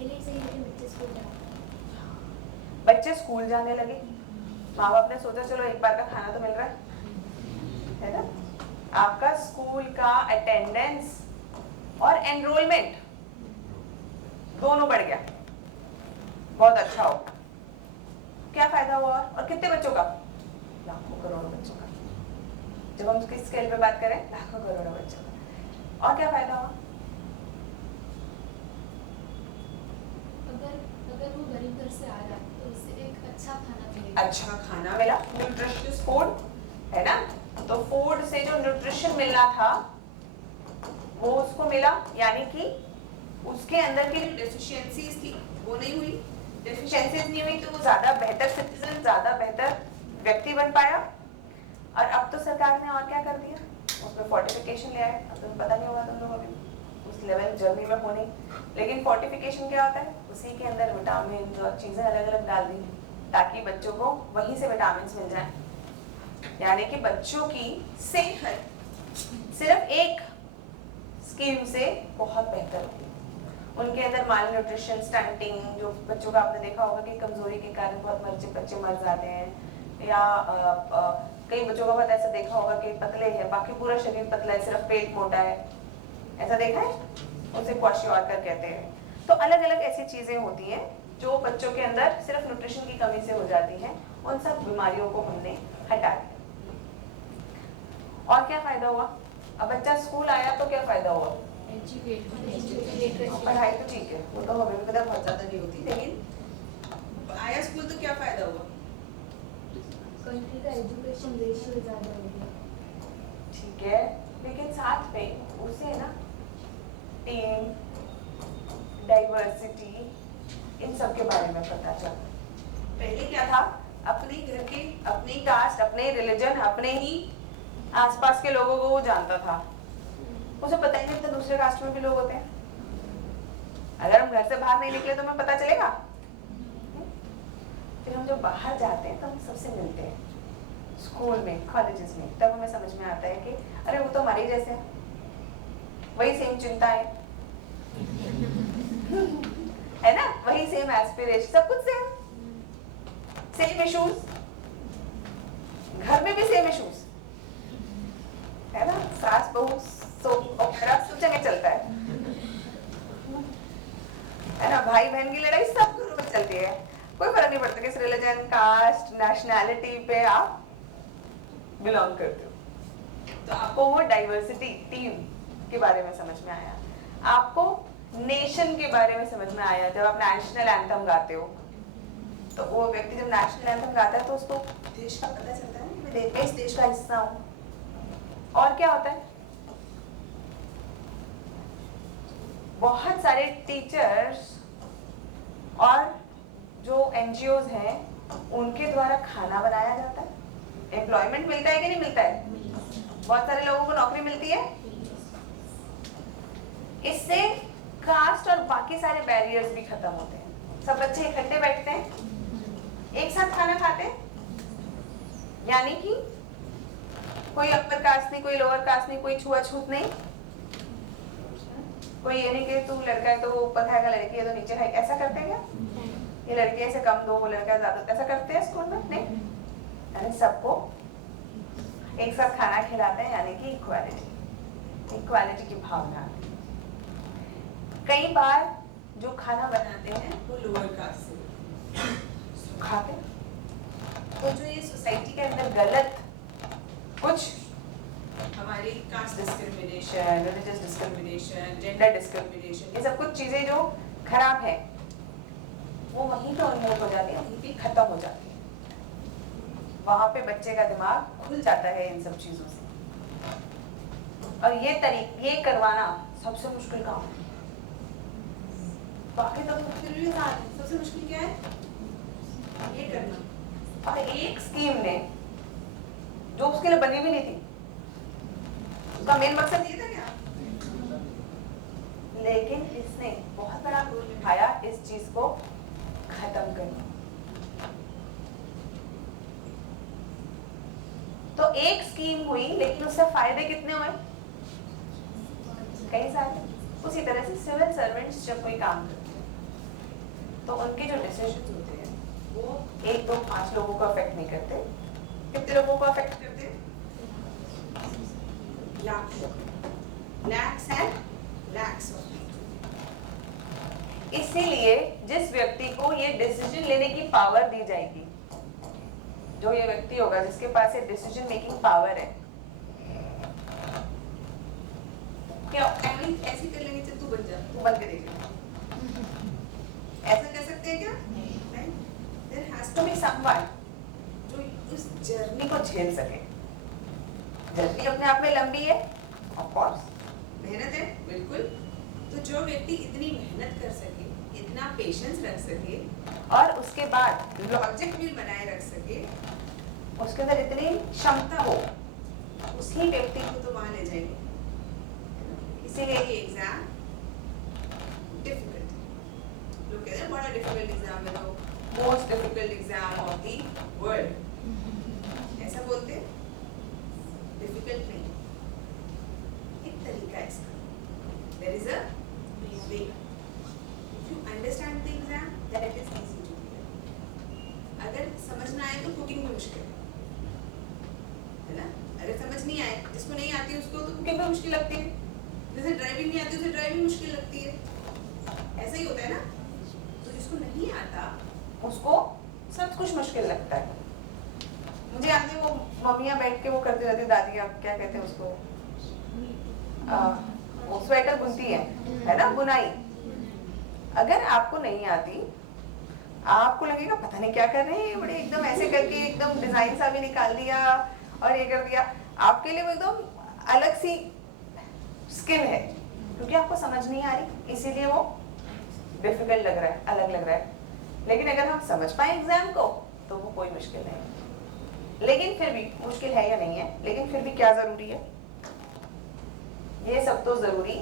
पहले से ही लेकिन बच्चे स्कूल जाते हैं। बच्चे स्कूल जाने लगे, माँ बाप ने सोचा चलो एक बार का खाना तो मिल रहा है ना। आपका स्कूल का अटेंडेंस और एनरोलमेंट दोनों बढ़ गया, बहुत अच्छा हो। क्या फायदा हुआ और कितने बच्चों का? लाखों करोड़ों बच्चों का। जब हम उसकी स्केल पे बात करें, लाखों करोड़ों बच्चों का। और क्या फायदा हुआ? अगर वो गरीब घर से आ रहा है तो उसे एक अच्छा खाना मिलेगा। अच्छा खाना मिला, न्यूट्रिशियस फूड है ना। तो फूड से जो न्यूट्रिशन मिलना था वो उसको मिला, यानी कि उसके अंदर की जो डेफिशिएंसीज थी वो नहीं हुई। डेफिशिएंसीज नहीं हुई तो वो ज्यादा बेहतर सिटीजन, ज्यादा बेहतर व्यक्ति बन पाया। और अब तो सरकार ने और क्या कर दिया, उसमें फोर्टिफिकेशन ले आए। अब तुम्हें पता नहीं होगा तुम लोग अभी उस लेवल जर्नी में हो नहीं, लेकिन फोर्टिफिकेशन क्या होता है, उसी के अंदर विटामिन और चीजें अलग अलग डाल दी ताकि बच्चों को वहीं से विटामिन मिल जाए। यानी कि बच्चों की सेहत सिर्फ एक स्कीम से बहुत बेहतर होगी। उनके अंदर माल न्यूट्रिशन, स्टंटिंग, जो बच्चों का आपने देखा होगा कि कमजोरी के कारण बहुत बच्चे मर जाते हैं, या कई बच्चों का बहुत ऐसा देखा होगा कि पतले हैं, बाकी पूरा शरीर पतला है, सिर्फ पेट मोटा है, ऐसा देखा है, उसे क्वाशियोर्कर कहते हैं। तो अलग अलग ऐसी चीजें होती हैं जो बच्चों के अंदर सिर्फ न्यूट्रिशन की कमी से हो जाती हैं। उन सब बीमारियों को हमने हटा दिया। और क्या फायदा हुआ? अब बच्चा स्कूल आया तो क्या फायदा हुआ? पढ़ाई तो ठीक है, वो तो हमें भी पता बहुत ज्यादा नहीं होती, लेकिन आया स्कूल तो क्या फायदा हुआ? कंट्री का एजुकेशन रेशियो ज़्यादा हो गया। ठीक है, लेकिन साथ में उसे ना टीम, डाइवर्सिटी, इन सब के बारे में पता चला। पहले क्या था, अपने घर के, अपनी कास्ट, अपने रिलीजन, अपने ही आसपास के लोगों को वो जानता था, उसे पता ही नहीं था दूसरे कास्ट में भी लोग होते हैं। अगर हम घर से बाहर नहीं निकले तो हमें पता चलेगा। फिर हम जब बाहर जाते हैं तो हम सबसे मिलते हैं, स्कूल में, कॉलेजेस में, तब हमें समझ में आता है कि अरे वो तो हमारे जैसे हैं, वही सेम चिंता है ना, वही सेम एस्पिरेशन, सब कुछ सेम इश्यूज, घर में भी सेम इश्यूज है ना, सास बहू सब जगह चलता है ना, भाई बहन की लड़ाई सब घरों में चलती है, कोई फर्क नहीं पड़ता किस रिलीजन, कास्ट, नेशनैलिटी पे आप बिलोंग करते हो। तो आपको वो डाइवर्सिटी, टीम के बारे में समझ में आया, आपको नेशन के बारे में समझ में आया। जब आप नेशनल एंथम गाते हो तो वो व्यक्ति जब नेशनल एंथम गाता है तो उसको देश का पता चलता है कि मैं इस देश का हिस्सा हूँ। और क्या होता है, बहुत सारे टीचर्स और जो एनजीओज हैं उनके द्वारा खाना बनाया जाता है, एम्प्लॉयमेंट मिलता है कि नहीं मिलता है, बहुत सारे लोगों को नौकरी मिलती है। इससे कास्ट और बाकी सारे बैरियर्स भी खत्म होते हैं, सब बच्चे इकट्ठे बैठते हैं, एक साथ खाना खाते हैं, यानी कि कोई अपर कास्ट नहीं, कोई लोअर कास्ट नहीं, कोई छुआछूत नहीं, कोई ये नहीं कि तू लड़का है तो वो ऊपर खाएगा, लड़की है तो नीचे खाएगी, ऐसा करते हैं क्या? ये लड़की ऐसे कम दो, वो लड़का ज्यादा, ऐसा करते हैं स्कूल में? नहीं, यानी सबको एक साथ खाना खिलाते हैं, यानी कि इक्वालिटी की भावना। कई बार जो खाना बनाते हैं वो लोअर कास्ट से खाते हैं, तो जो ये सोसाइटी के अंदर गलत कुछ हमारी caste discrimination, religious discrimination, gender discrimination, ये सब कुछ चीजें जो खराब है वो वहीं पे उन्मूल हो जाती है, वहीं पे खत्म हो जाती है। वहां पे बच्चे का दिमाग खुल जाता है इन सब चीजों से। और ये करवाना सबसे मुश्किल काम है। बाकी तो फिर भी सबसे मुश्किल क्या है, ये करना। और एक स्कीम ने जो उसके लिए बनी भी नहीं थी, उसका मेन मकसद ये था क्या, लेकिन इसने बहुत बड़ा रोल निभाया इस चीज को खत्म करने। तो एक स्कीम हुई लेकिन उससे फायदे कितने हुए, कई सारे। उसी तरह से सिविल सर्वेंट्स जब कोई काम करते हैं तो उनके जो डिसीजन होते हैं वो 1, 2, 5 लोगों को अफेक्ट नहीं करते। कितने लोगों को अफेक्ट करते हैं? Lakhs and lakhs of people. इसीलिए जिस व्यक्ति को ये डिसीजन लेने की पावर दी जाएगी, जो ये व्यक्ति होगा जिसके पास ये डिसीजन मेकिंग पावर है, क्या ऐसी कर लेंगे, चल तू बन जा, तू बन के देख ले, ऐसा कर सकते हैं क्या? नहीं। There has to be someone जो उस जर्नी को झेल सके। जर्नी अपने आप में लंबी है, ऑफ कोर्स, मेहनत है, बिल्कुल। तो जो व्यक्ति इतनी मेहनत कर सके, इतना पेशेंस रख सके और उसके बाद लॉजिक भी बनाए रख सके, उसके अंदर इतनी क्षमता हो, उसी व्यक्ति को तो वहां ले जाएंगे। इसीलिए ये एग्जाम डिफिकल्ट, लोग कहते हैं बड़ा डिफिकल्ट एग्जाम है, तो most difficult exam of the world, ऐसा बोलते हैं। डिफिकल्ट नहीं, एक तरीका है इसका। There is a way. If you understand the exam then it is easy to clear. अगर समझ ना आए तो कुकिंग भी मुश्किल है ना। अगर समझ नहीं आए, जिसको नहीं आती उसको तो कुकिंग भी मुश्किल लगती है, जैसे ड्राइविंग नहीं आती उसे ड्राइविंग मुश्किल लगती है, ऐसा ही होता है ना। तो जिसको नहीं आता उसको सब कुछ मुश्किल लगता है। मुझे याद है वो मम्मियाँ बैठ के वो करती रहती, दादियाँ क्या कहते हैं उसको, वो स्वेटर बुनती है ना, बुनाई। अगर आपको नहीं आती, आपको लगेगा पता नहीं क्या कर रहे हैं, बड़े एकदम ऐसे करके एकदम डिजाइन सा भी निकाल दिया और ये कर दिया। आपके लिए वो एकदम अलग सी स्किल है, क्योंकि आपको समझ नहीं आ रही, इसीलिए वो डिफिकल्ट लग रहा है, अलग लग रहा है। लेकिन अगर हम समझ पाए एग्जाम को तो वो कोई मुश्किल नहीं। लेकिन फिर भी मुश्किल है या नहीं है, लेकिन फिर भी क्या जरूरी है, ये सब तो जरूरी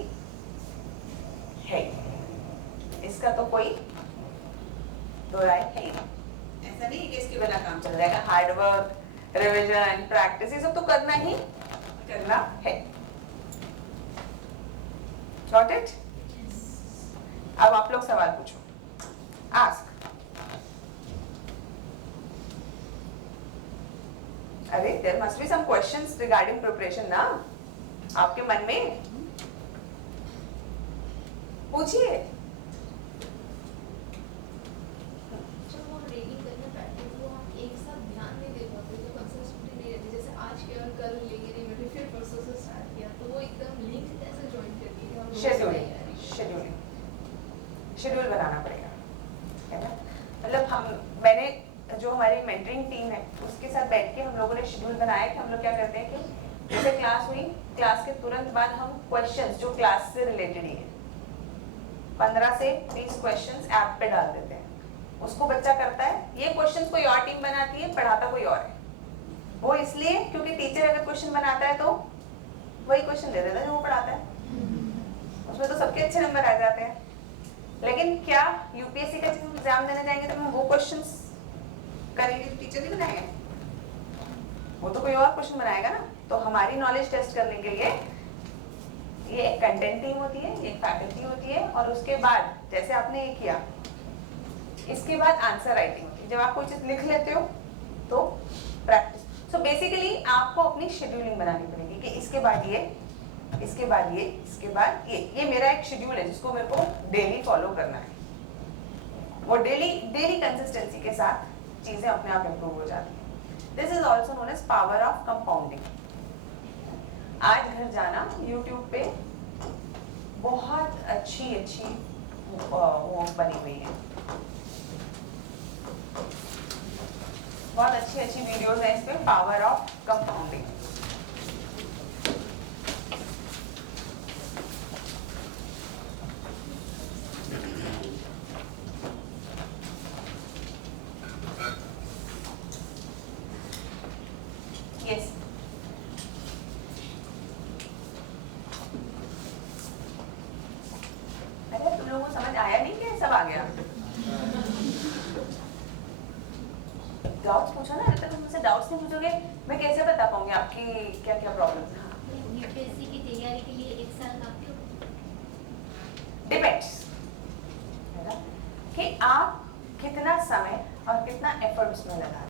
है, इसका तो कोई दो राय है ही। ऐसा नहीं है कि इसके बिना काम चल जाएगा। हार्ड वर्क, रिविजन, प्रैक्टिस, ये सब तो करना ही करना है। Got it? अब आप लोग सवाल पूछो, आस्क। अरे there must be some questions regarding preparation ना, आपके मन में पूछिए। जब हम रीडिंग करने बैठते हैं तो हम एक साथ ध्यान नहीं दे पाते, तो कंसिस्टेंसी नहीं रहती। जैसे आज किया और कल लेंगे नहीं बैठे, फिर परसों से स्टार्ट किया, तो वो एकदम लिंक कैसे ज्वाइन करती है। शेड्यूल बनाना पड़ेगा, है ना। मतलब मैंने जो हमारी मेंटरिंग टीम है उसके साथ बैठ के हम लोगों ने शेड्यूल बनाया कि हम लोग क्या करते हैं कि जैसे क्लास हुई, क्लास के तुरंत बाद हम क्वेश्चंस जो क्लास से रिलेटेड ही है 15 से 20 क्वेश्चंस ऐप पे डाल देते हैं। उसको बच्चा करता है, ये क्वेश्चंस कोई और टीम बनाती है, पढ़ाता कोई और है। वो इसलिए क्योंकि टीचर अगर क्वेश्चन बनाता है तो वही क्वेश्चन दे देता है जो वो पढ़ाता है, उसमें तो सबके अच्छे नंबर आ जाते हैं। लेकिन क्या यूपीएससी का जब एग्जाम देने जाएंगे तो हम वो क्वेश्चंस करेंगे जो टीचर नहीं बनाएंगे, वो तो कोई और क्वेश्चन बनाएगा ना। तो हमारी नॉलेज टेस्ट करने के लिए ये एक कंटेंट टीम होती है, एक फैकल्टी होती है, और उसके बाद जैसे आपने ये किया, इसके बाद आंसर राइटिंग होती है। जब आप कोई चीज लिख लेते हो तो प्रैक्टिस। सो बेसिकली आपको अपनी शेड्यूलिंग बनानी पड़ेगी कि इसके बाद ये, इसके बाद ये, इसके बाद ये मेरा एक शेड्यूल है जिसको मेरे को डेली फॉलो करना है। वो डेली कंसिस्टेंसी के साथ चीजें अपने आप इंप्रूव हो जाती हैं। This is also known as power of compounding. आज घर जाना यूट्यूब पे बहुत अच्छी वो बनी हुई है, बहुत अच्छी वीडियोस है इस पे, पावर ऑफ कंपाउंडिंग। यस, अरे तुम लोगों को समझ आया नहीं क्या, सब आ गया? डाउट्स पूछो ना, जब तक तुम मुझसे डाउट्स नहीं पूछोगे मैं कैसे बता पाऊंगी आपकी क्या क्या प्रॉब्लम्स हैं। यूपीएससी की तैयारी के लिए 1 साल काफी होगा? डिपेंड्स, है ना, कि आप कितना समय और कितना एफर्ट उसमें लगा।